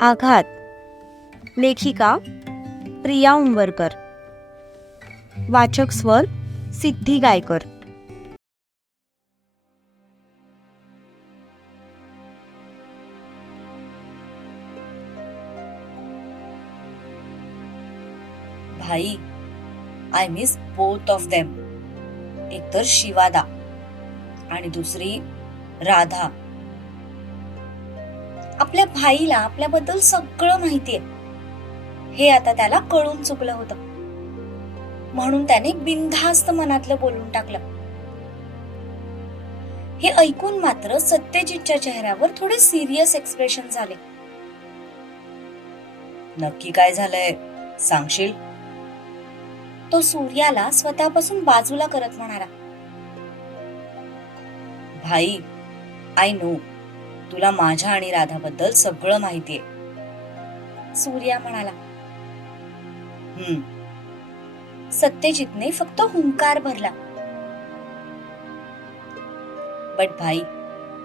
आघात. लेखिका प्रिया उंबरकर. वाचक स्वर सिद्धी गायकर. भाई I miss both of them एकतर शिवादा आणि दुसरी राधा. आपल्या भाईला आपल्याबद्दल सगळं माहितीये. हे आता त्याला कळून चुकलं होतं. म्हणून त्याने बिनधास्त मनातलं बोलून टाकलं. हे ऐकून मात्र सत्यजितच्या चेहऱ्यावर थोडे सिरियस एक्सप्रेशन झाले. नक्की काय झालंय? सांगशील? तो सूर्याला स्वतःपासून बाजूला करत म्हणाला. भाई आय नो तुला माझ्या आणि राधाबद्दल सगळं माहितीये. सूर्या म्हणाला हम्म. सत्यजितने फक्त हुंकार भरला. बट भाई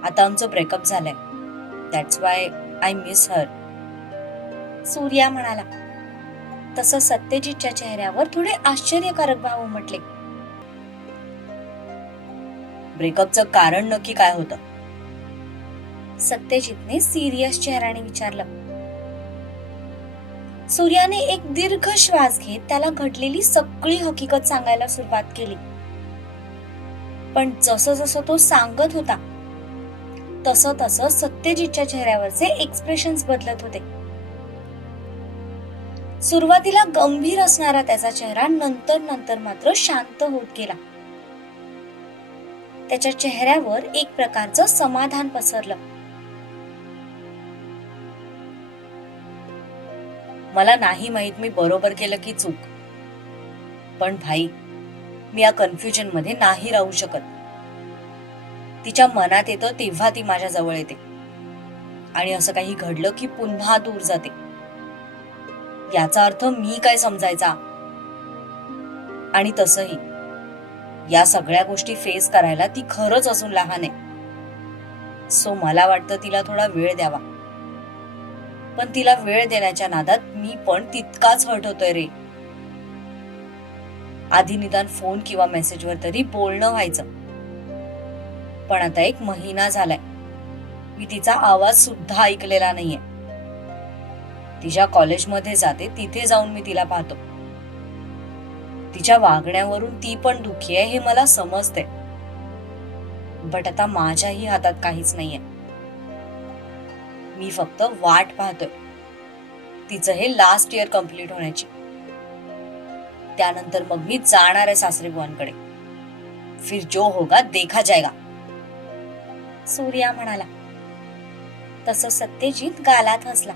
आता आमचं ब्रेकअप झालंय. That's why I miss her Surya म्हणाला तसं सत्यजितच्या चेहऱ्यावर थोडे आश्चर्यकारक भाव उमटले. ब्रेकअपचं कारण नक्की काय होतं? सत्यजितने सिरियस चेहऱ्याने विचारलं. सूर्याने एक दीर्घ श्वास घेत त्याला घडलेली सगळी हकीकत सांगायला सुरुवात केली. पण जसं जसं तो सांगत होता तस तसं सत्यजितच्या चेहऱ्यावरचे एक्सप्रेशन बदलत होते. सुरुवातीला गंभीर असणारा त्याचा चेहरा नंतर नंतर मात्र शांत होत गेला. त्याच्या चेहऱ्यावर एक प्रकारचं समाधान पसरलं. मला नाही माहीत मी बरोबर केलं की चूक. पण भाई मी या कन्फ्युजनमध्ये नाही राहू शकत. तिच्या मनात येतं तेव्हा ती माझ्या जवळ येते. आणि असं काही घडलं की पुन्हा दूर जाते. याचा अर्थ मी काय समजायचा? आणि तसही या सगळ्या गोष्टी फेस करायला ती खरंच असून लहान आहे. सो मला वाटतं तिला थोडा वेळ द्यावा. पण तिला वेळ देण्याच्या नादात मी पण तितकाच हट होतोय रे. आधी निदान फोन किंवा मेसेजवर तरी बोलणं व्हायचं. पण आता एक महिना झालाय. मी तिचा आवाज सुद्धा ऐकलेला नाहीये. तिच्या कॉलेजमध्ये जाते तिथे जाऊन मी तिला पाहतो. तिच्या वागण्यावरून ती पण दुखी आहे हे मला समजते बट आता माझ्याही हातात काहीच नाहीये. मी फक्त वाट पाहतोय. तिचं हे लास्ट इयर कंप्लीट होण्याची. त्यानंतर मग मी जाणार आहे सासरे बुवांकडे. फिर जो होगा देखा जाएगा सूर्या म्हणाला. तसं सत्यजित गालात हसला.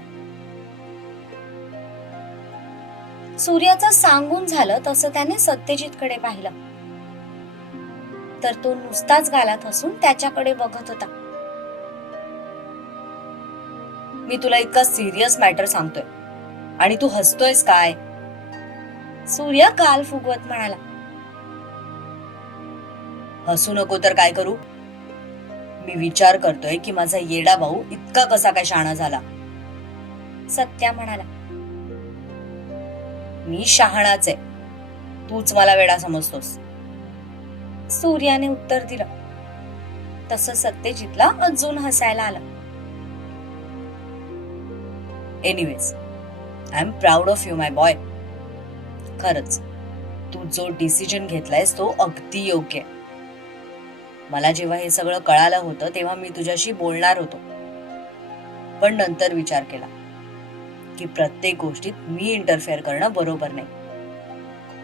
सूर्याचं सांगून झालं तसं त्याने सत्यजितकडे पाहिलं. तर तो नुसताच गालात हसून त्याच्याकडे बघत होता. मी तुला इतका सिरियस मॅटर सांगतोय. आणि तू हसतोयस काय? सूर्य काल फुगवत म्हणाला. हसू नको तर काय करू? मी विचार करतोय की माझा येडा भाऊ इतका कसा काय शहाणा झाला? सत्या म्हणाला. मी शहाणाच आहे. तूच मला वेडा समजतोस. सूर्याने उत्तर दिलं. तसं सत्यजितला अजून हसायला आलं. Anyways I am proud of you my boy खरंच तू जो डिसिजन घेतलायस तो अगदी योग्य आहे. मला जेव्हा हे सगळं कळालं होतं तेव्हा मी तुझ्याशी बोलणार होतो. पण नंतर विचार केला की प्रत्येक गोष्टीत मी इंटरफेअर करणं बरोबर नाही.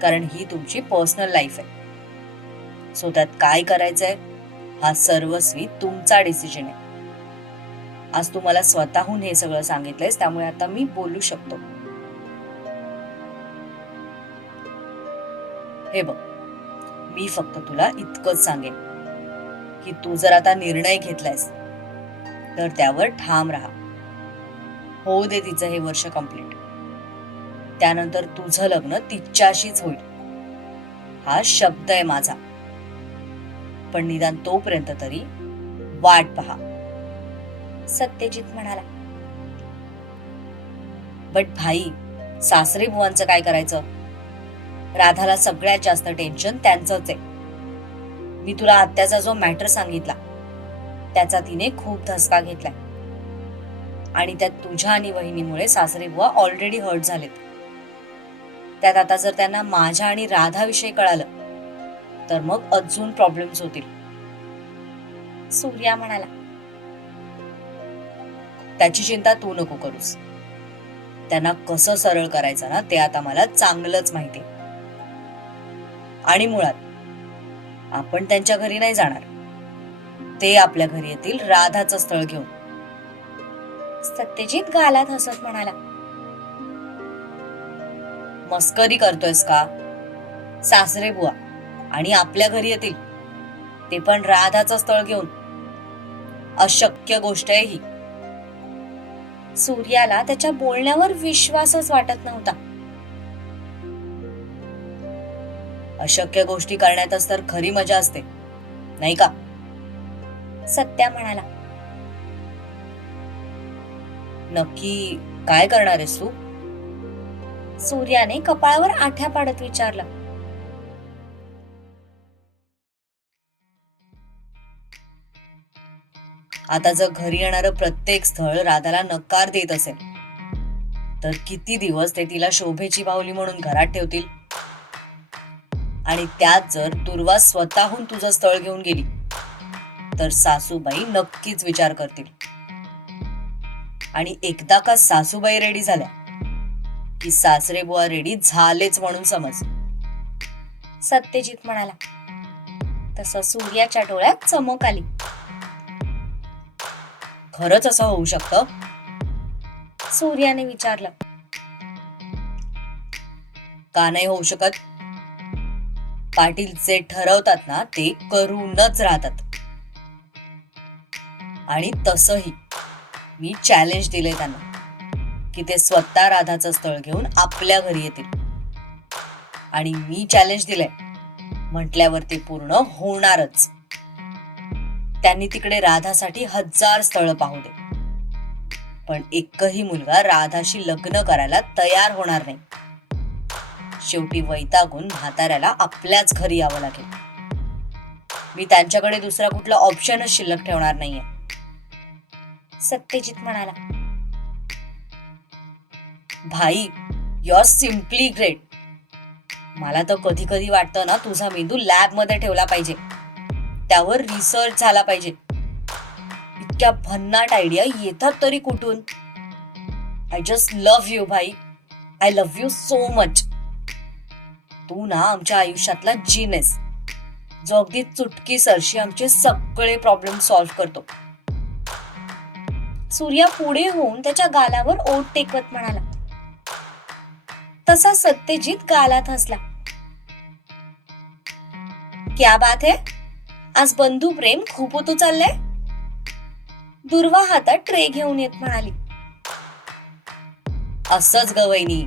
कारण ही तुमची पर्सनल लाईफ आहे. सो त्यात काय करायचंय? हा सर्वस्वी तुमचा डिसिजन आहे. आज तू मला स्वतःहून हे सगळं सांगितलंयस त्यामुळे आता मी बोलू शकतो. हे बघ मी फक्त तुला इतकंच सांगेन की तू जर आता निर्णय घेतलायस तर त्यावर ठाम राहा. होऊ दे तिचं हे वर्ष कंप्लीट त्यानंतर तुझं लग्न तिच्याशीच होईल. हा शब्द आहे माझा. पण निदान तोपर्यंत तरी वाट पहा. सत्यजित म्हणाला. बट भाई सासरे बुवांचं काय करायचं? राधाला सगळ्यात जास्त टेन्शन त्यांचंच आहे. मी तुला आत्याचा जो मॅटर सांगितला त्याचा तिने खूप धसका घेतलाय. आणि त्यात तुझ्या आणि वहिनीमुळे सासरे बुवा ऑलरेडी हर्ट झालेत. त्यात आता जर त्यांना माझ्या आणि राधाविषयी कळालं तर मग अजून प्रॉब्लेम्स होतील. सूर्या म्हणाला. त्याची चिंता तू नको करूस. त्यांना कसं सरळ करायचं ना ते आता मला चांगलंच माहिती. आणि मुळात आपण त्यांच्या घरी नाही जाणार. ते आपल्या घरी येतील राधाचं स्थळ घेऊन. सत्यजित गालात हसत म्हणाला मस्करी करतोयस का? सासरे बुवा आणि आपल्या घरी येतील. ते पण राधाचं स्थळ घेऊन. अशक्य गोष्ट आहे ही. सूर्याला त्याच्या बोलण्यावर विश्वासच वाटत नव्हता. अशक्य गोष्टी करण्यातच तर खरी मजा असते नाही का? सत्या म्हणाला. नक्की काय करणार आहेस तू? सूर्याने कपाळावर आठ्या पाडत विचारलं. आता जर घरी येणारं प्रत्येक स्थळ राधाला नकार देत असेल तर किती दिवस ते तिला शोभेची बाहुली म्हणून घरात ठेवतील? आणि त्यात जर दुर्वा स्वतःहून तुझं स्थळ घेऊन गेली तर सासूबाई नक्कीच विचार करतील. आणि एकदा का सासूबाई रेडी झाल्या की सासरे बुवा रेडी झालेच म्हणून समज. सत्यजित म्हणाला तसं सूर्याच्या डोळ्यात चमक आली. खरंच असं होऊ शकतं? सूर्याने विचारलं. का नाही होऊ शकत? पाटील जे ठरवतात ना ते करूनच राहतात. आणि तसही मी चॅलेंज दिले त्यांना की ते स्वतः राधाचं स्थळ घेऊन आपल्या घरी येतील. आणि मी चॅलेंज दिलंय. म्हटल्यावर ते पूर्ण होणारच. त्यांनी तिकडे राधासाठी हजार स्थळ पाहू दे पण एकही मुलगा राधाशी लग्न करायला तयार होणार नाही. शेवटी वैतागून म्हाताऱ्याला आपल्याच घरी यावं लागेल. मी त्यांच्याकडे दुसरा कुठला ऑप्शनच शिल्लक ठेवणार नाहीये. सत्यजित म्हणाला भाई यु आर सिम्पली ग्रेट मला तर कधी कधी वाटतं ना तुझा मेंदू लॅबमध्ये ठेवला पाहिजे. त्यावर रिसर्च झाला पाहिजे. इतक्या भन्नाट आयडिया येतात तरी कुठून? आय जस्ट लव्ह यू भाई. I love you so much तू ना आमच्या आयुष्यातला जीनेस जो अगदी चुटकी सरशी आमचे सगळे प्रॉब्लेम सॉल्व्ह करतो. सूर्या पुढे होऊन त्याच्या गालावर ओट टेकवत म्हणाला. तसा सत्यजित गालात हसला. क्या बात है? आज बंधू प्रेम खूप होतो चाललंय. दुर्वा हातात ट्रे घेऊन येत म्हणाली. असच गवैनी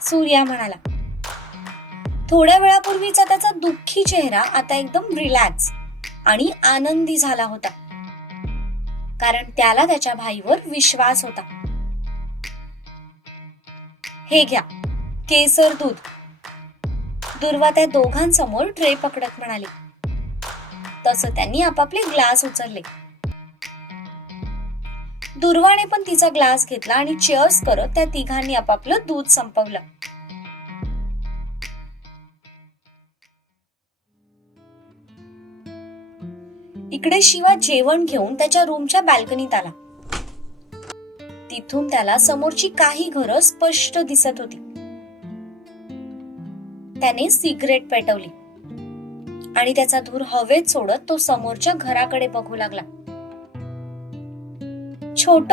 सूर्या म्हणाला. थोड्या वेळापूर्वीचा त्याचा दुःखी चेहरा आता एकदम रिलॅक्स आणि आनंदी झाला होता. कारण त्याला त्याच्या भाईवर विश्वास होता. हे घ्या केसर दूध. दुर्वा त्या दोघांसमोर ट्रे पकडत म्हणाली. तसं त्यांनी आपापले ग्लास उचलले. दुर्वाने पण तिचा ग्लास घेतला आणि चेअर्स करत त्या तिघांनी आपापलं दूध संपवलं. इकडे शिवा जेवण घेऊन त्याच्या रूमच्या बॅल्कनीत आला. तिथून त्याला समोरची काही घरं स्पष्ट दिसत होती. त्याने सिगरेट पेटवली. आणि त्याचा धूर हवेत सोडत तो समोरच्या घराकडे बघू लागला. छोट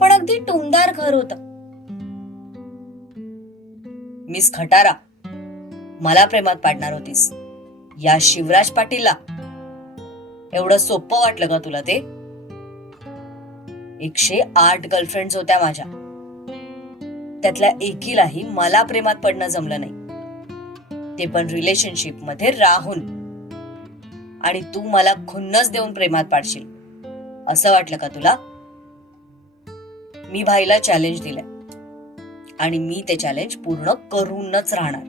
पण अगदी टुमदार घर होत. मिस खटारा मला प्रेमात पाडणार होतीस. या शिवराज पाटीलला एवढं सोपं वाटलं का तुला ते? एकशे आठ गर्लफ्रेंड्स होत्या माझ्या. त्यातल्या एकीलाही मला प्रेमात पडणं जमलं नाही. ते पण रिलेशनशिपमध्ये राहून आणि तू मला खुन्नस देऊन प्रेमात पाडशील. असं वाटलं का तुला? मी भाईला चॅलेंज दिलंय. आणि मी ते चॅलेंज पूर्ण करूनच राहणार.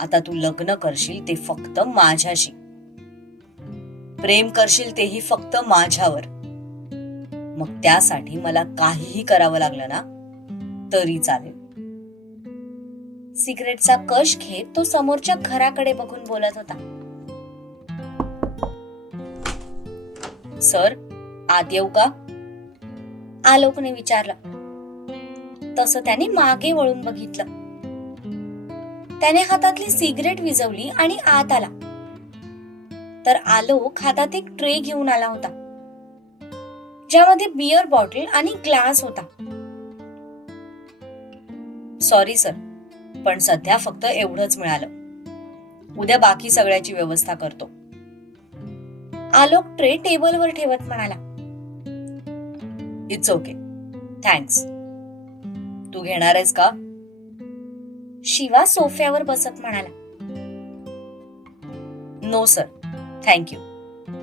आता तू लग्न करशील ते फक्त माझ्याशी. प्रेम करशील तेही फक्त माझ्यावर. मग त्यासाठी मला काहीही करावं लागलं ना तरी चालेल. सिगरेटचा कश घेत तो समोरच्या घराकडे बघून बोलत होता. सर आत येऊ का? आलोकने विचारलं. तसं त्याने मागे वळून बघितलं. त्याने हातातली सिगरेट विजवली आणि आत आला. तर आलोक हातात एक ट्रे घेऊन आला होता. ज्यामध्ये बियर बॉटल आणि ग्लास होता. सॉरी सर पण सध्या फक्त एवढंच मिळालं. उद्या बाकी सगळ्याची व्यवस्था करतो. आलोक ट्रे टेबलवर ठेवत म्हणाला इट्स ओके थँक्स तू घेणार आहेस का? शिवा सोफ्यावर बसत म्हणाला नो सर थँक्यू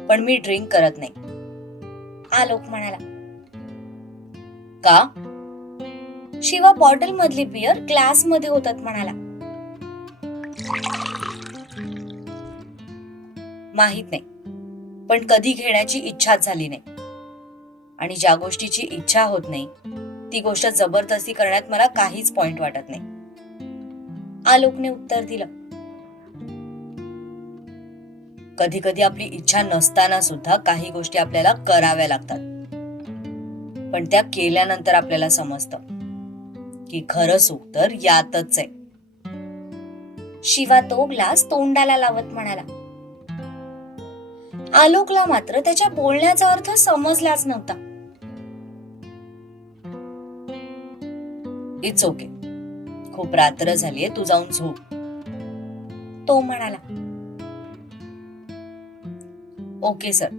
पण मी ड्रिंक करत नाही. आलोक म्हणाला का? शिवा बॉटल मधली बियर ग्लासमध्ये होतात म्हणाला माहीत नाही. पण कधी घेण्याची इच्छाच झाली नाही. आणि ज्या गोष्टीची इच्छा होत नाही ती गोष्ट जबरदस्ती करण्यात मला काहीच पॉइंट वाटत नाही. आलोकने उत्तर दिलं. कधी कधी आपली इच्छा नसताना सुद्धा काही गोष्टी आपल्याला कराव्या लागतात. पण त्या केल्यानंतर आपल्याला समजतं की खरं सुख तर यातच आहे. शिवा तो ग्लास तोंडाला लावत म्हणाला. आलोकला मात्र त्याच्या बोलण्याचा अर्थ समजलाच नव्हता. इट्स ओके खूप रात्र झालीये तू जाऊन झोप. तो म्हणाला. ओके सर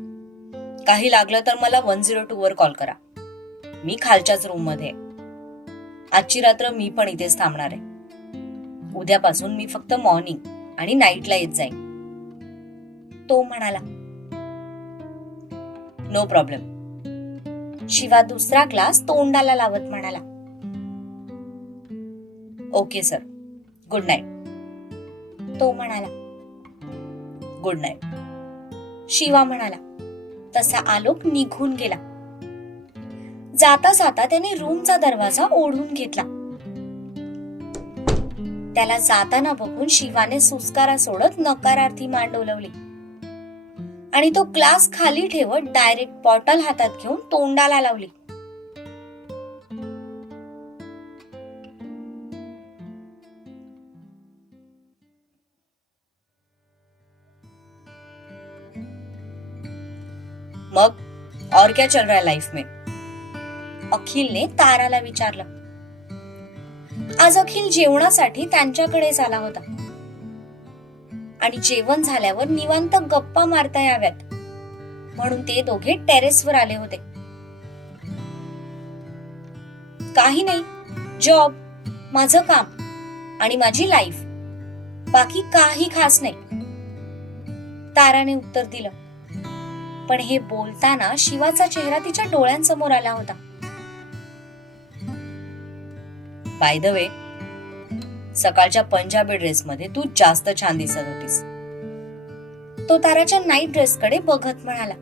काही लागलं तर मला वन झिरो टू वर कॉल करा. मी खालच्याच रूममध्ये आजची रात्र मी पण इथेच थांबणार आहे. उद्यापासून मी फक्त मॉर्निंग आणि नाईटला येत जाईन. तो म्हणाला. नो प्रॉब्लेम शिवा दुसरा ग्लास तोंडाला लावत म्हणाला. ओके सर गुड नाईट तो म्हणाला. गुड नाईट शिवा म्हणाला. तसा आलोक निघून गेला. जाता जाता त्याने रूमचा दरवाजा ओढून घेतला. त्याला जाताना बघून शिवाने सुस्कारा सोडत नकारार्थी मान डोलवली आणि तो ग्लास खाली ठेवत डायरेक्ट बॉटल हातात घेऊन तोंडाला लावली. मग और क्या चल रहा है लाइफ में. अखिलने ताराला विचारलं. आज अखिल जेवणासाठी त्यांच्याकडेच आला होता. आणि जेवण झाल्यावर निवांत गप्पा मारता याव्यात. म्हणून ते दोघे टेरेसवर आले होते. काही नाही जॉब माझं काम आणि माझी लाईफ. बाकी काही खास नाही. ताराने उत्तर दिलं. पण हे बोलताना शिवाचा चेहरा तिच्या डोळ्यांसमोर आला होता. बाय द वे सकाळच्या पंजाबी ड्रेसमध्ये तू जास्त छान दिसत होतीस. तो ताराच्या नाईट ड्रेस कडे बघत म्हणाला.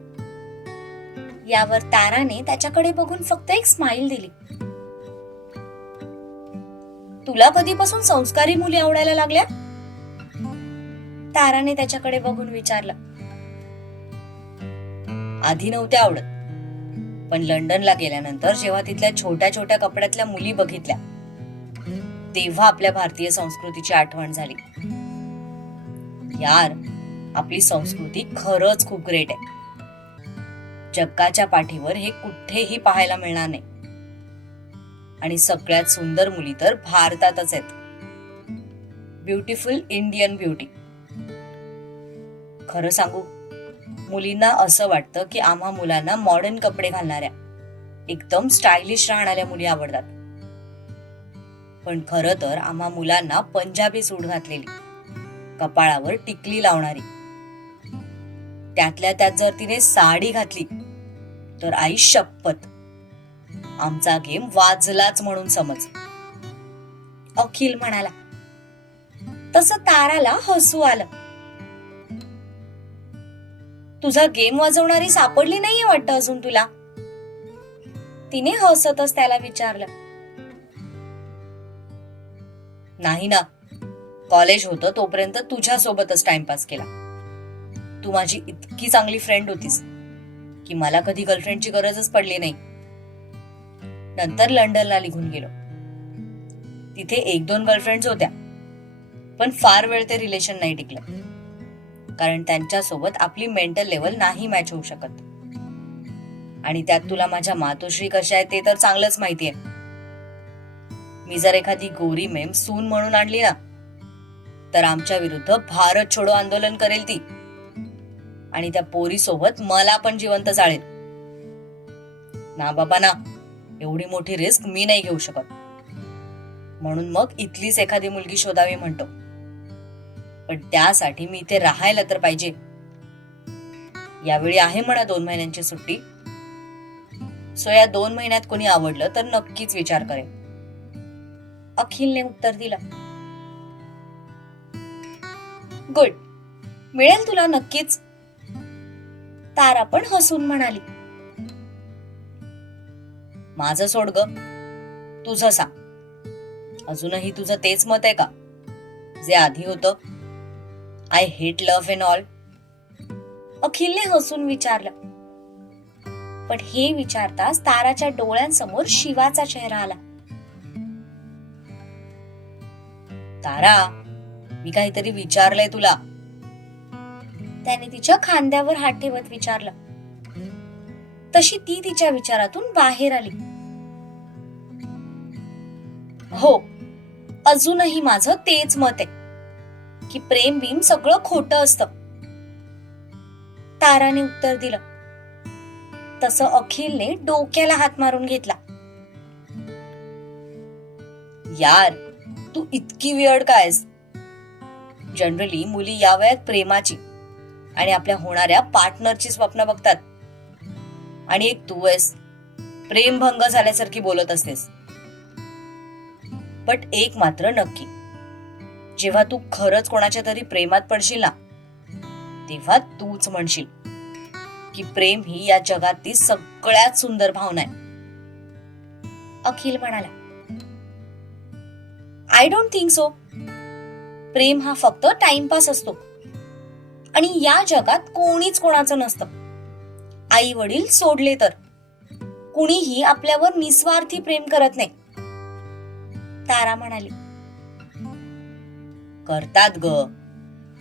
यावर ताराने त्याच्याकडे बघून फक्त एक स्माइल दिली. तुला कधीपासून संस्कारी मुली आवडायला लागल्या? ताराने त्याच्याकडे बघून विचारलं. आधी नव्हत्या आवडत. पण लंडनला गेल्यानंतर जेव्हा तिथल्या छोट्या छोट्या कपड्यातल्या मुली बघितल्या तेव्हा आपल्या भारतीय संस्कृतीची आठवण झाली. यार आपली संस्कृती खरंच खूप ग्रेट आहे. जगाच्या पाठीवर हे कुठेही पाहायला मिळणार नाही. आणि सगळ्यात सुंदर मुली तर भारतातच आहेत. ब्युटिफुल इंडियन ब्युटी खरं सांगू मुलींना असं वाटतं की आम्हा मुलांना मॉडर्न कपडे घालणाऱ्या एकदम स्टायलिश राहणाऱ्या मुली आवडतात. पण खरं तर आम्हा मुलांना पंजाबी सूट घातलेली. कपाळावर टिकली लावणारी. त्यातल्या त्यात जर तिने साडी घातली तर आई शपथ. आमचा गेम वाजलाच म्हणून समज अखिल म्हणाला तस ताराला हसू आलं. तुझा गेम वाजवणारी सापडली नाहीये वाटतं अजून तुला. तिने हसतच त्याला विचारलं नाही ना. कॉलेज होतं तोपर्यंत तुझ्यासोबतच टाइमपास केला. तू माझी इतकी चांगली फ्रेंड होतीस की मला कधी गर्लफ्रेंडची गरजच पडली नाही. नंतर लंडनला निघून गेलो. तिथे एक दोन गर्लफ्रेंड्स होत्या पण फार वेळ ते रिलेशन नाही टिकलं. कारण त्यांच्यासोबत आपली मेंटल लेवल नाही मॅच होऊ शकत. आणि त्यात तुला माझ्या मातोश्री कशा आहे ते तर चांगलंच माहिती आहे मी जर एखादी गोरी मेम सून म्हणून आणली ना तर आमच्या विरुद्ध भारत छोडो आंदोलन करेल ती. आणि त्या पोरी सोबत मला पण जिवंत चाळेल ना बाबा ना. एवढी मोठी रिस्क मी नाही घेऊ शकत. म्हणून मग इथलीच एखादी मुलगी शोधावी म्हणतो. पण त्यासाठी मी इथे राहायला तर पाहिजे. यावेळी आहे म्हणा दोन महिन्यांची सुट्टी. सो या दोन महिन्यात कोणी आवडलं तर नक्कीच विचार करेन. अखिलने उत्तर दिलं. गुड. मिळेल तुला नक्कीच. तारा पण हसून म्हणाली. माझं सोड ग. तुझं सांग. अजूनही तुझं तेच मत आहे का? जे आधी होत. I hate love in all अखिलने हसून विचारलं. पण हे विचारताच ताराच्या डोळ्यांसमोर शिवाचा चेहरा आला. तारा मी काहीतरी विचारलंय तुला. त्याने तिच्या खांद्यावर हात ठेवत विचारलं. तशी ती तिच्या विचारातून बाहेर आली. हो अजूनही माझं तेच मत आहे की प्रेम बीम सगळं खोटं असतं. ताराने उत्तर दिलं. तसं अखिलने डोक्याला हात मारून घेतला. यार तू इतकी विअर्ड कायस जनरली मुली या वयात प्रेमाची आणि आपल्या होणाऱ्या पार्टनरची स्वप्न बघतात. आणि एक तू आहेस प्रेमभंग झाल्यासारखी बोलत असतेस. बट एक मात्र नक्की जेव्हा तू खरंच कोणाच्या तरी प्रेमात पडशील ना तेव्हा तूच म्हणशील की प्रेम ही या जगातली सगळ्यात सुंदर भावना आहे. अखिल म्हणाला आय डोंट थिंक सो प्रेम हा फक्त टाइमपास असतो. आणि या जगात कोणीच कोणाचं नसतं. आई वडील सोडले तर. कुणीही आपल्यावर निस्वार्थी प्रेम करत नाही. तारा म्हणाली. करतात ग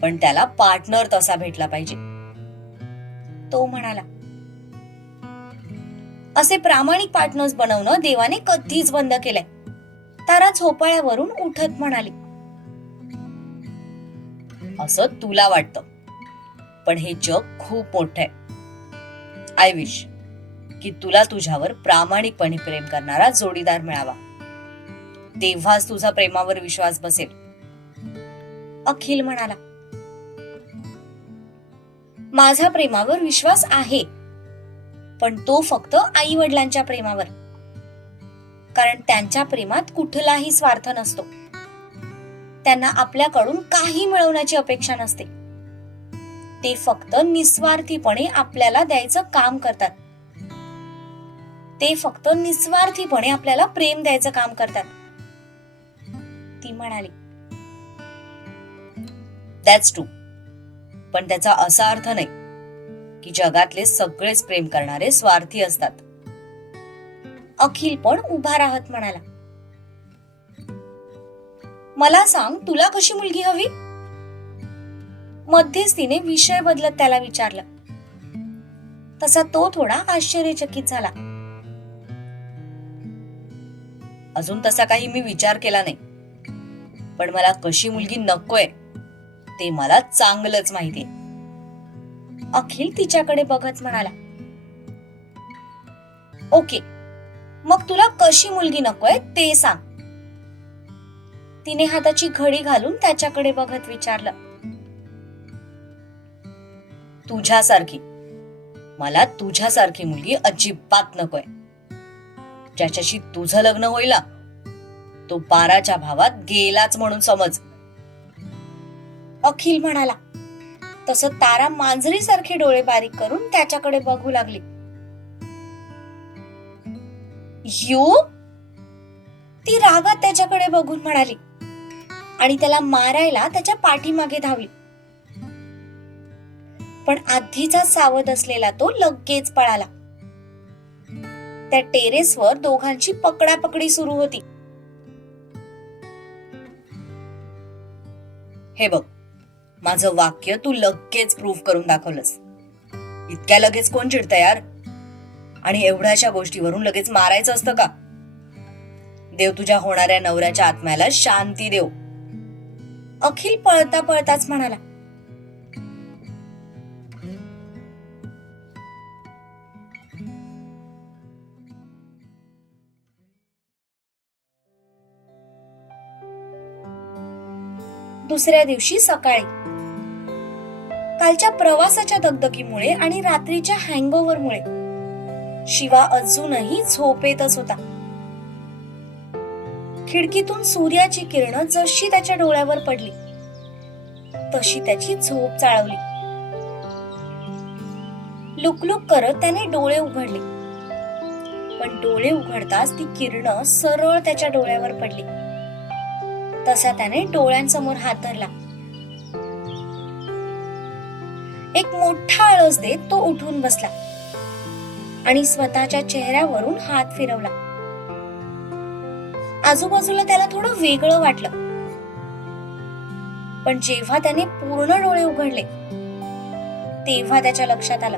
पण त्याला पार्टनर तसा भेटला पाहिजे. तो म्हणाला. असे प्रामाणिक पार्टनर्स बनवणं देवाने कधीच बंद केलंय. तारा झोपाळ्यावरून उठत म्हणाली. असं तुला वाटतं. पण हे जग खूप मोठं आहे. आय विश की तुला तुझ्यावर प्रामाणिकपणे प्रेम करणारा जोडीदार मिळावा. तेव्हाच तुझा प्रेमावर विश्वास बसेल. अखिल म्हणाला. माझा प्रेमावर विश्वास आहे. पण तो फक्त आई वडिलांच्या प्रेमावर. कारण त्यांच्या प्रेमात कुठलाही स्वार्थ नसतो. त्यांना आपल्याकडून काही मिळवण्याची अपेक्षा नसते. ते फक्त निस्वार्थीपणे आपल्याला द्यायचं काम करतात. ते फक्त निस्वार्थीपणे आपल्याला प्रेम द्यायचं काम करतात. ती म्हणाली दॅट्स टू पण त्याचा असा अर्थ नाही की जगातले सगळेच प्रेम करणारे स्वार्थी असतात. अखिल पण उभा राहत म्हणाला. मला सांग तुला कशी मुलगी हवी? मध्येच तिने विषय बदलत त्याला विचारलं. तसा तो थोडा आश्चर्यचकित झाला. अजून तसा काही मी विचार केला नाही. पण मला कशी मुलगी नकोय ते मला चांगलंच माहितीये अखिल तिच्याकडे बघत म्हणाला. ओके मग तुला कशी मुलगी नकोय ते सांग. तिने हाताची घडी घालून त्याच्याकडे बघत विचारलं. तुझ्यासारखी. मला तुझ्यासारखी मुलगी अजिबात नकोय. ज्याच्याशी तुझं लग्न होईल तो बाराच्या भावात गेलाच म्हणून समज. अखिल म्हणाला तसं तारा मांजरीसारखे डोळे बारीक करून त्याच्याकडे बघू लागली. यू? ती रागात त्याच्याकडे बघून म्हणाली. आणि त्याला मारायला त्याच्या पाठीमागे धावली. पण आधीचा सावध असलेला तो लगेच पळाला. त्या टेरेसवर दोघांची पकडापकडी सुरू होती. हे बघ माझं वाक्य तू लगेच प्रूव्ह करून दाखवलंस. इतक्या लगेच कोण चिडतं यार? आणि एवढ्याशा गोष्टीवरून लगेच मारायचं असतं का? देव तुझ्या होणाऱ्या नवऱ्याच्या आत्म्याला शांती देव. अखिल पळता पळताच म्हणाला. दुसऱ्या दिवशी सकाळी. कालच्या प्रवासाच्या दगदगीमुळे आणि रात्रीच्या हँगओव्हरमुळे शिवा अजूनही झोपेतच होता. खिडकीतून सूर्याची किरण जशी त्याच्या डोळ्यावर पडली तशी त्याची झोप चाळवली. लुकलुक करत त्याने डोळे उघडले. पण डोळे उघडताच ती किरण सरळ त्याच्या डोळ्यावर पडली. तसा त्याने डोळ्यांसमोर हात धरला. एक मोठा आळस देत तो उठून बसला. आणि स्वतःच्या चेहऱ्यावरून हात फिरवला. आजूबाजूला त्याला थोडं वेगळं वाटलं. पण जेव्हा त्याने पूर्ण डोळे उघडले तेव्हा त्याच्या लक्षात आलं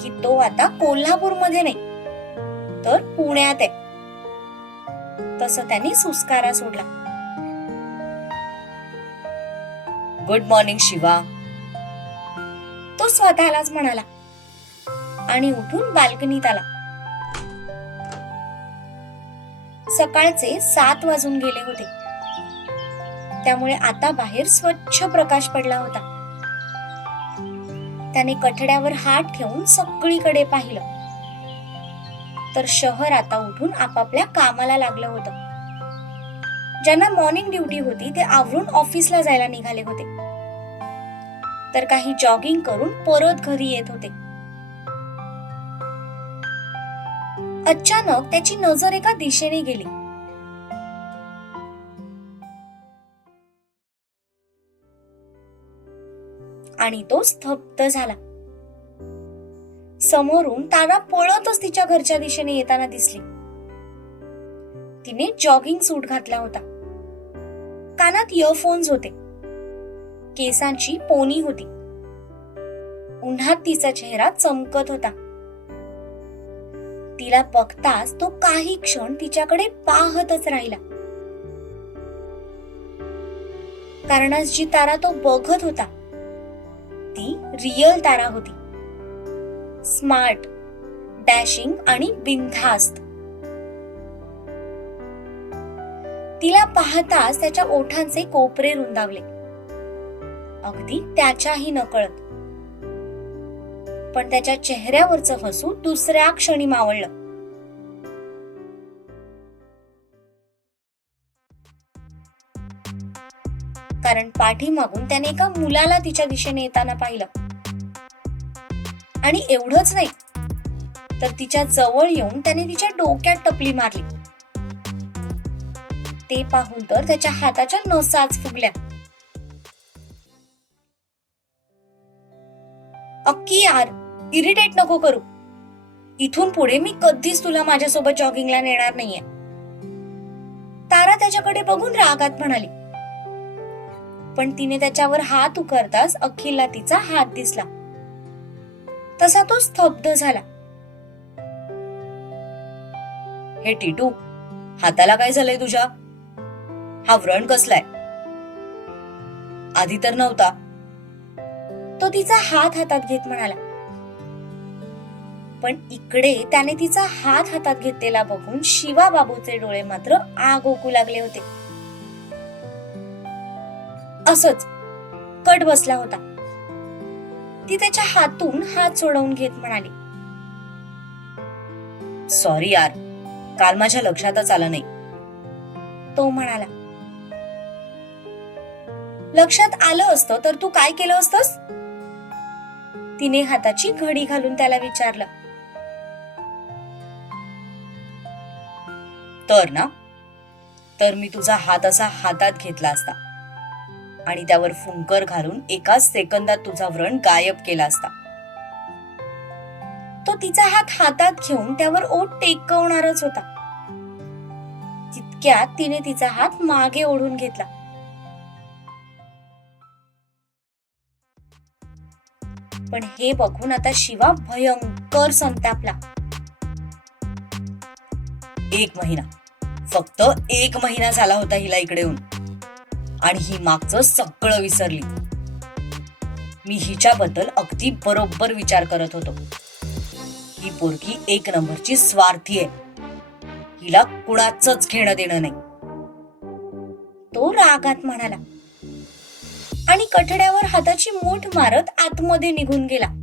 की तो आता कोल्हापूरमध्ये नाही तर पुण्यात आहे. तसं त्यांनी सुस्कारा सोडला. Good morning Shiva. तो स्वतःलाच म्हणाला. आणि उठून बाल्कनीत आला. सकाळचे सात वाजून गेले होते. त्यामुळे आता बाहेर स्वच्छ प्रकाश पडला होता. त्याने कठड्यावर हात ठेवून सगळीकडे पाहिलं. तर शहर आता उठून आपापल्या कामाला लागलं होतं. ज्यांना मॉर्निंग ड्युटी होती ते आवरून ऑफिसला जायला निघाले होते. तर काही जॉगिंग करून परत घरी येत होते. अचानक त्याची नजर एका दिशेने गेली. आणि तो स्तब्ध झाला. समोरून तारा पळतच तिच्या घरच्या दिशेने येताना दिसली. तिने जॉगिंग सूट घातला होता. कानात इयरफोन्स होते. केसांची पोनी होती. उन्हात तिचा चेहरा चमकत होता. तिला बघताच तो काही क्षण तिच्याकडे पाहतच राहिला. कारण जी तारा तो बघत होता ती रियल तारा होती. स्मार्ट डॅशिंग आणि बिनधास्त. तिला पाहताच त्याच्या ओठांचे कोपरे रुंदावले. अगदी त्याच्याही नकळत. पण त्याच्या चेहऱ्यावरचं हसू दुसऱ्या क्षणी मावळलं. कारण पाठीमागून त्याने एका मुलाला तिच्या दिशेने येताना पाहिलं. आणि एवढंच नाही तर तिच्या जवळ येऊन त्याने तिच्या डोक्यात टपली मारली. ते पाहून तर त्याच्या हाताच्या नसाच फुगल्या. अक्की यार इरिटेट नको करू. इथून पुढे मी कधीच तुला माझ्यासोबत जॉगिंगला नेणार नाहीये. तारा त्याच्याकडे बघून रागात म्हणाली. पण तिने त्याच्यावर हात उकरताच अखिलला तिचा हात दिसला. तसा तो स्तब्ध झाला. हे टिटू हाताला काय झालंय तुझ्या? हा व्रण कसलाय आधी तर नव्हता. तो तिचा हात हातात घेत म्हणाला. पण इकडे त्याने तिचा हात हातात घेतलेला बघून शिवा बाबूचे डोळे मात्र आग ओकू लागले होते. असच कट बसला होता. ती त्याच्या हातून हात सोडवून घेत म्हणाली सॉरी यार काल माझ्या लक्षातच आलं नाही. तो म्हणाला लक्षात आलं असतं तर तू काय केलं असतंस? तिने हाताची घडी घालून त्याला विचारलं तर ना? तर मी तुझा हात असा हातात घेतला असता. आणि त्यावर फुंकर घालून एकाच सेकंदात तुझा व्रण गायब केला असता. तो तिचा हात हातात घेऊन त्यावर ओठ टेकवणारच होता. तितक्यात तिने तिचा हात मागे ओढून घेतला. पण हे बघून आता शिवा भयंकर संतापला. एक महिना. फक्त एक महिना झाला होता हिला इकडे येऊन. आणि ही मागचं सगळं विसरली. मी हिच्याबद्दल अगदी बरोबर विचार करत होतो. ही पोरगी एक नंबरची स्वार्थी आहे. हिला कुणाचंच घेणं देणं नाही. तो रागात म्हणाला. आणि कठड्यावर हाताची मूठ मारत आतमध्ये निघून गेला.